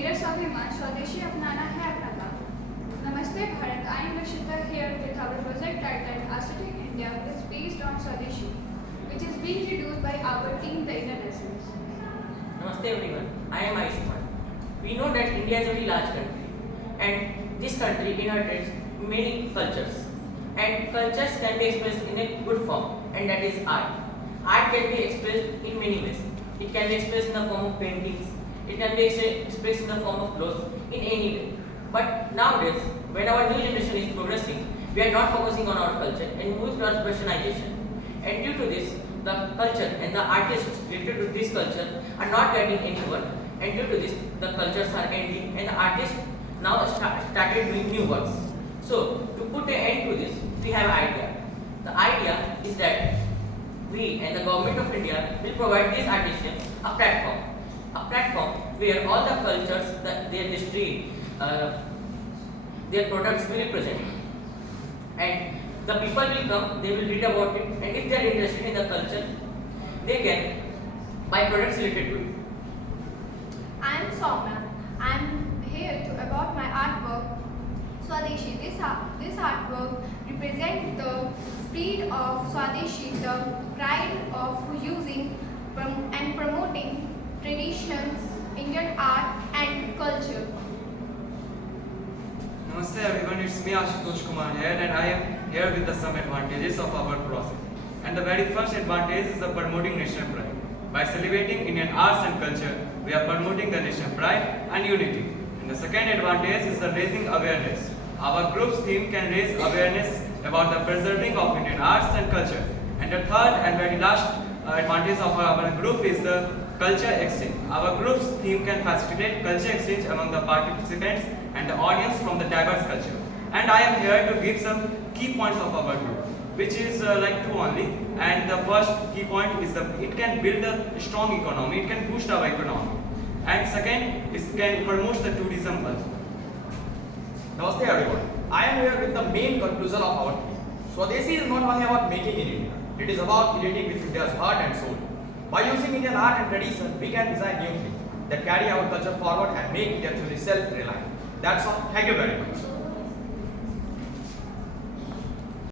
मेरा स्वाभिमान स्वदेशी अपनाना है अपना काम। Namaste Bharat, I am Rashita here with our project titled Aesthetic India, which is based on Swadeshi, which is being produced by our team, the Internationals. Namaste everyone, I am Ayushman. We know that India is a very large country and this country inherited many cultures. And cultures can be expressed in a good form, and that is art. Art can be expressed in many ways. It can be expressed in the form of paintings, it can be expressed in the form of clothes, in any way. But nowadays, when our new generation is progressing, we are not focusing on our culture and moving towards westernization. And due to this, the culture and the artists related to this culture are not getting any work. And due to this, the cultures are ending and the artists now started doing new works. So, to put an end to this, we have an idea. The idea is that we and the government of India will provide these artisans a platform where all the cultures, their history, their products will be present. And the people will come, they will read about it, and if they are interested in the culture, they can buy products related to it. I am Soumya. I am here to about my artwork, Swadeshi. This artwork represents the spirit of Swadeshi, the pride of using and promoting traditions, Indian art and culture. Namaste everyone, it's me Ashutosh Kumar here and I am here with some advantages of our process. And the very first advantage is the promoting national pride. By celebrating Indian arts and culture, we are promoting the national pride and unity. And the second advantage is the raising awareness. Our group's theme can raise awareness about the preserving of Indian arts and culture. And the third and very last advantage of our group is the culture exchange. Our group's theme can facilitate culture exchange among the participants and the audience from the diverse culture. And I am here to give some key points of our group, which is like two only. And the first key point is that it can build a strong economy, it can boost our economy. And second, it can promote the tourism also. Namaste everyone. I am here with the main conclusion of our theme. Swadeshi is not only about making in India, it is about creating with India's heart and soul. By using Indian art and tradition, we can design new things that carry our culture forward and make India truly self-reliant. That's all. Thank you very much.